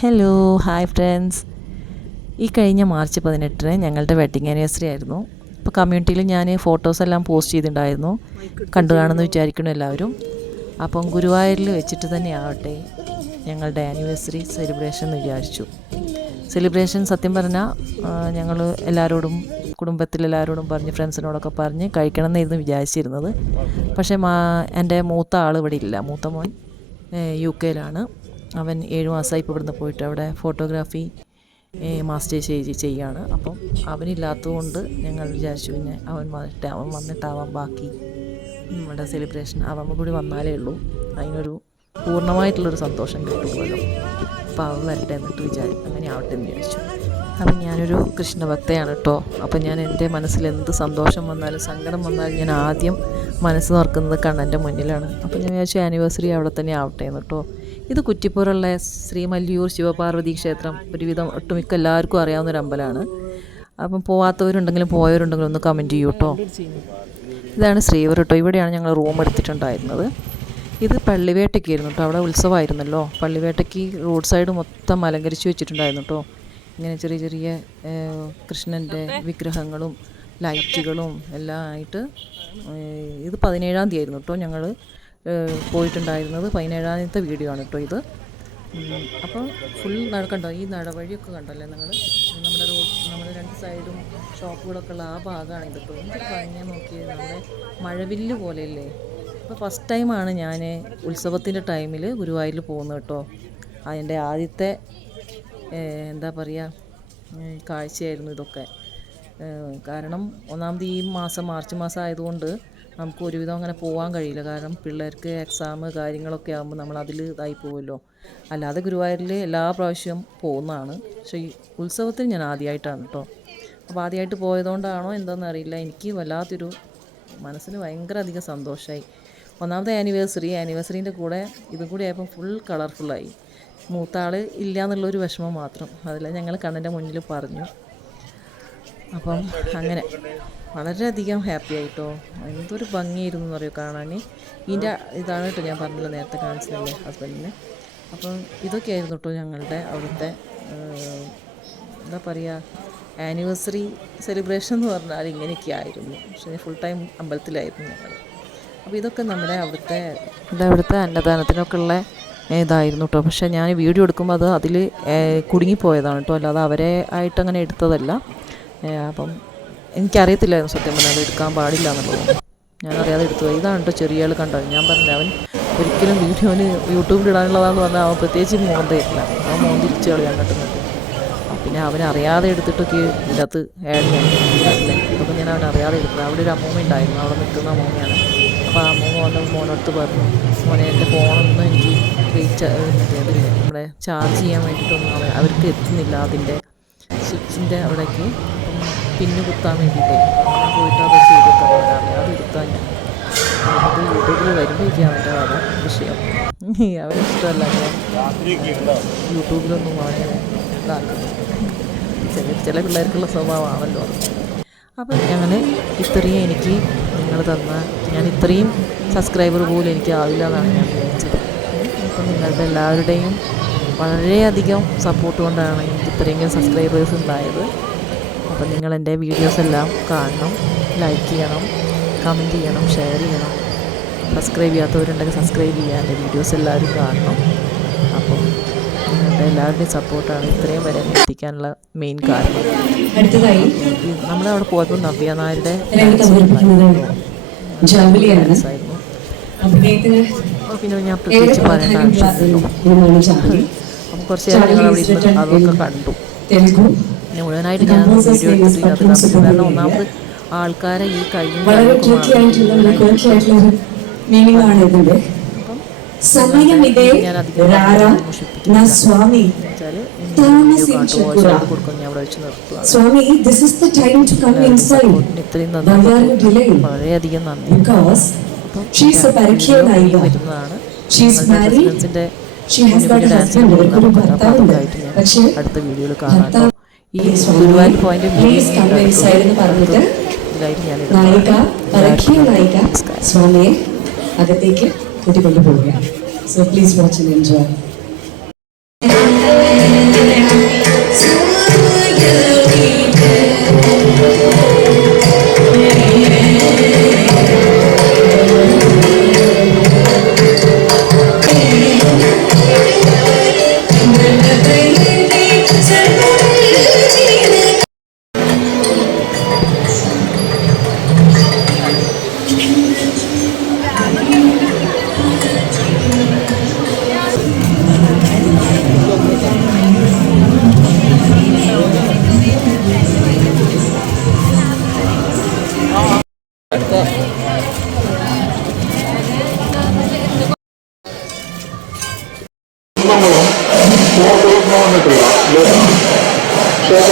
Hello hi friends ഈ കഴിഞ്ഞ March പതിനെട്ടിന് ഞങ്ങളുടെ വെഡിങ് ആനിവേഴ്സറി ആയിരുന്നു. അപ്പോൾ കമ്മ്യൂണിറ്റിയിൽ ഞാൻ ഫോട്ടോസ് എല്ലാം പോസ്റ്റ് ചെയ്തിട്ടുണ്ടായിരുന്നു കണ്ടു കാണുമെന്ന് വിചാരിക്കണം എല്ലാവരും. അപ്പം ഗുരുവായൂരിൽ വെച്ചിട്ട് തന്നെ ആവട്ടെ ഞങ്ങളുടെ ആനിവേഴ്സറി സെലിബ്രേഷൻ എന്ന് വിചാരിച്ചു. സെലിബ്രേഷൻ സത്യം പറഞ്ഞാൽ ഞങ്ങൾ എല്ലാവരോടും കുടുംബത്തിലെല്ലാവരോടും പറഞ്ഞ് ഫ്രണ്ട്സിനോടൊക്കെ പറഞ്ഞ് കഴിക്കണം എന്നായിരുന്നു വിചാരിച്ചിരുന്നത്. പക്ഷേ മാ എന്റെ മൂത്ത ആൾ ഇവിടെ ഇല്ല. മൂത്ത മോൻ യു കെയിലാണ് അവൻ ഏഴ് മാസമായി ഇപ്പോൾ ഇവിടുന്ന് പോയിട്ട് അവിടെ ഫോട്ടോഗ്രാഫി മാസ്റ്റേഴ്സ് ചെയ്യുകയാണ് അപ്പം അവനില്ലാത്തതുകൊണ്ട് ഞങ്ങൾ വിചാരിച്ചു പിന്നെ അവൻ വന്നിട്ട് അവൻ വന്നിട്ടാവാം ബാക്കി നമ്മുടെ സെലിബ്രേഷൻ അവൻ കൂടി വന്നാലേ ഉള്ളൂ. അതിനൊരു പൂർണമായിട്ടുള്ളൊരു സന്തോഷം കിട്ടുമല്ലോ അപ്പോൾ അവൻ വരട്ടെ എന്നിട്ട് വിചാരി അങ്ങനെ ആവട്ടെ എന്ന് വിചാരിച്ചു. അപ്പം ഞാനൊരു കൃഷ്ണഭക്തയാണ് കേട്ടോ. അപ്പം ഞാൻ എന്റെ മനസ്സിൽ എന്ത് സന്തോഷം വന്നാലും സങ്കടം വന്നാലും ഞാൻ ആദ്യം മനസ്സ് നോർക്കുന്നത് കണ്ണന്റെ മുന്നിലാണ്. അപ്പം ഞാൻ വിചാരിച്ചു ആനിവേഴ്സറി അവിടെ തന്നെ ആവട്ടെ എന്ന് കേട്ടോ. ഇത് കുറ്റിപ്പുറമുള്ള ശ്രീ മല്ലിയൂർ ശിവപാർവതി ക്ഷേത്രം ഒരുവിധം ഒട്ടുമിക്ക എല്ലാവർക്കും അറിയാവുന്ന ഒരു അമ്പലമാണ് അപ്പം പോവാത്തവരുണ്ടെങ്കിലും പോയവരുണ്ടെങ്കിലും ഒന്ന് കമന്റ് ചെയ്യൂ കേട്ടോ ഇതാണ് ശ്രീവർ കേട്ടോ ഇവിടെയാണ് ഞങ്ങൾ റൂം എടുത്തിട്ടുണ്ടായിരുന്നത്. ഇത് പള്ളിവേട്ടയ്ക്കായിരുന്നു കേട്ടോ അവിടെ ഉത്സവമായിരുന്നല്ലോ പള്ളിവേട്ടയ്ക്ക് റോഡ് സൈഡ് മൊത്തം അലങ്കരിച്ച് വെച്ചിട്ടുണ്ടായിരുന്നു കേട്ടോ ഇങ്ങനെ ചെറിയ ചെറിയ കൃഷ്ണന്റെ വിഗ്രഹങ്ങളും ലൈറ്റുകളും എല്ലാം ആയിട്ട് ഇത് പതിനേഴാം തീയതി ആയിരുന്നു കേട്ടോ ഞങ്ങൾ പോയിട്ടുണ്ടായിരുന്നത് പതിനേഴാമത്തെ വീഡിയോ ആണ് കേട്ടോ ഇത്. അപ്പോൾ ഫുൾ നടക്കണ്ടോ ഈ നടവഴിയൊക്കെ കണ്ടല്ലേ നിങ്ങൾ നമ്മുടെ റോഡ് നമ്മുടെ രണ്ട് സൈഡും ഷോപ്പുകളൊക്കെ ഉള്ള ആ ഭാഗമാണ് ഇത് കേട്ടോ എന്തൊരു ഭംഗിയാൽ നോക്കിയത് നമ്മുടെ മഴവില്ല് പോലെയല്ലേ? അപ്പോൾ ഫസ്റ്റ് ടൈമാണ് ഞാൻ ഉത്സവത്തിന്റെ ടൈമിൽ ഗുരുവായൂരിൽ പോകുന്നത് കേട്ടോ അതിന്റെ ആദ്യത്തെ എന്താ പറയുക കാഴ്ചയായിരുന്നു ഇതൊക്കെ. കാരണം ഒന്നാമത് ഈ മാസം മാർച്ച് മാസം ആയതുകൊണ്ട് നമുക്ക് ഒരുവിധം അങ്ങനെ പോകാൻ കഴിയില്ല. കാരണം പിള്ളേർക്ക് എക്സാം കാര്യങ്ങളൊക്കെ ആകുമ്പോൾ നമ്മൾ അതിൽ ഇതായി പോകുമല്ലോ അല്ലാതെ ഗുരുവായൂരിൽ എല്ലാ പ്രാവശ്യവും പോകുന്നതാണ്. പക്ഷേ ഈ ഉത്സവത്തിൽ ഞാൻ ആദ്യമായിട്ടാണ് കേട്ടോ അപ്പോൾ ആദ്യമായിട്ട് പോയതുകൊണ്ടാണോ എന്താണെന്ന് അറിയില്ല. എനിക്ക് വല്ലാത്തൊരു മനസ്സിന് ഭയങ്കര അധികം സന്തോഷമായി ഒന്നാമത്തെ ആനിവേഴ്സറി ആനിവേഴ്സറീന്റെ കൂടെ ഇതും കൂടി ആയപ്പോൾ ഫുൾ കളർഫുള്ളായി മൂത്ത ആൾ ഇല്ല എന്നുള്ളൊരു വിഷമം മാത്രം. അതിൽ ഞങ്ങൾ കണ്ണിന്റെ മുന്നിൽ പറഞ്ഞു. അപ്പം അങ്ങനെ. വളരെയധികം ഹാപ്പി ആയിട്ടോ? എന്തൊരു ഭംഗിയായിരുന്നു എന്ന് പറയുമോ കാണാൻ ഇതിന്റെ ഇതാണ് കേട്ടോ ഞാൻ പറഞ്ഞത് നേരത്തെ കാണിച്ചതല്ലേ ഹസ്ബൻഡിന് അപ്പം ഇതൊക്കെയായിരുന്നു കേട്ടോ ഞങ്ങളുടെ അവിടുത്തെ എന്താ പറയുക ആനിവേഴ്സറി സെലിബ്രേഷൻ എന്ന് പറഞ്ഞാൽ ഇങ്ങനെയൊക്കെ ആയിരുന്നു. പക്ഷേ ഫുൾ ടൈം അമ്പലത്തിലായിരുന്നു ഞങ്ങൾ. അപ്പോൾ ഇതൊക്കെ നമ്മുടെ അവിടുത്തെ എന്താ അവിടുത്തെ അന്നദാനത്തിനൊക്കെ ഉള്ള ഇതായിരുന്നു കേട്ടോ. പക്ഷേ ഞാൻ വീഡിയോ എടുക്കുമ്പോൾ അത് അതിൽ കുടുങ്ങിപ്പോയതാണ് കേട്ടോ. അല്ലാതെ അവരെ ആയിട്ട് അങ്ങനെ എടുത്തതല്ല. അപ്പം എനിക്കറിയത്തില്ലായിരുന്നു സത്യം പറഞ്ഞാൽ എടുക്കാൻ പാടില്ല എന്നുള്ളത്. ഞാൻ അറിയാതെ എടുത്തു ഇതാണ് കേട്ടോ ചെറിയ ആൾ കണ്ടത്. ഞാൻ പറഞ്ഞില്ല അവൻ ഒരിക്കലും വീഡിയോന് യൂട്യൂബിൽ ഇടാനുള്ളതാണെന്ന് പറഞ്ഞാൽ അവൻ പ്രത്യേകിച്ച് മോന്തയില്ല അവൻ മോന്തിരിച്ച തിരിച്ച് ഞാൻ കട്ടുന്നുണ്ട് പിന്നെ അവൻ അറിയാതെ എടുത്തിട്ടൊക്കെ ഇതിന്റെ അകത്ത് ആഡ് ചെയ്യാൻ അപ്പം ഞാൻ അവൻ അറിയാതെ എടുത്തത്. അവിടെ ഒരു അമ്മൂമ്മ ഉണ്ടായിരുന്നു. അവിടെ നിൽക്കുന്ന അമ്മൂമ്മയാണ്. അപ്പോൾ ആ അമ്മൂമ്മ വന്ന് മോനടുത്ത് പറഞ്ഞു മോനെ എന്റെ ഫോണൊന്നും എനിക്ക് റീചാർജ് നമ്മുടെ ചാർജ് ചെയ്യാൻ വേണ്ടിയിട്ടൊന്നും അവർക്ക് എത്തുന്നില്ല അതിന്റെ സ്വിച്ചിന്റെ അവിടേക്ക്. പിന്ന് കുത്താൻ വേണ്ടിയിട്ടേ. അങ്ങനെ പോയിട്ട് അത് ചെയ്തിട്ട് അറിയാതെ അത് ഞാൻ. അത് യൂട്യൂബിൽ വരുമ്പോഴേക്കാണ് അവന്റെ അവിടെ വിഷയം. അവരിഷ്ടമല്ല ഞാൻ യൂട്യൂബിലൊന്നും വാങ്ങി ചില ചില പിള്ളേർക്കുള്ള സ്വഭാവമാണല്ലോ അത്. അപ്പം ഞങ്ങൾ ഇത്രയും എനിക്ക് നിങ്ങൾ തന്ന ഞാൻ ഇത്രയും സബ്സ്ക്രൈബർ പോലും എനിക്ക് ആവില്ല എന്നാണ് ഞാൻ വിചാരിച്ചത്. അപ്പം നിങ്ങളുടെ എല്ലാവരുടെയും വളരെയധികം സപ്പോർട്ട് കൊണ്ടാണ് എനിക്ക് ഇത്രയെങ്കിലും സബ്സ്ക്രൈബേഴ്സ് ഉണ്ടായത്. അപ്പം നിങ്ങൾ എന്റെ വീഡിയോസ് എല്ലാം കാണണം ലൈക്ക് ചെയ്യണം കമന്റ് ചെയ്യണം ഷെയർ ചെയ്യണം. സബ്സ്ക്രൈബ് ചെയ്യാത്തവരുണ്ടെങ്കിൽ സബ്സ്ക്രൈബ് ചെയ്യുക എന്റെ വീഡിയോസ് എല്ലാവരും കാണണം. അപ്പം നിങ്ങളുടെ എല്ലാവരുടെയും സപ്പോർട്ടാണ് ഇത്രയും വരെ എത്തിക്കാനുള്ള മെയിൻ കാരണം. അടുത്തതായി നമ്മളവിടെ പോയപ്പോൾ നവ്യ നായരുടെ ആയിരുന്നു. പിന്നെ ഞാൻ പ്രത്യേകിച്ച് പറയേണ്ട ആവശ്യമില്ലല്ലോ അപ്പം കുറച്ച് നേരം ഞങ്ങൾ അവിടെ ഇരുന്ന് അതൊക്കെ കണ്ടു. പിന്നെ മുഴുവനായിട്ട് ഞാൻ വീഡിയോ എടുത്തിട്ട് അത് കാരണം കാരണം ഒന്നാമത് ആൾക്കാരെ ഈ സ്വാമി. കൊടുക്കും ഞാൻ അവിടെ സ്വാമി this is the time to come inside ഇത്രയും Why നന്ദി. വളരെയധികം പരീക്ഷ വരുന്നതാണ്. ഭർത്താവുണ്ട്. പക്ഷേ അടുത്ത വീഡിയോയിൽ കാണാം. ഈ ഗുരുവായൂർ പോയിന്റ് പറഞ്ഞിട്ട് നായിക. നായിക. സ്വാമിയെ അകത്തേക്ക് കൂട്ടിക്കൊണ്ടു പോവുകയാണ് so please watch and enjoy Sheikh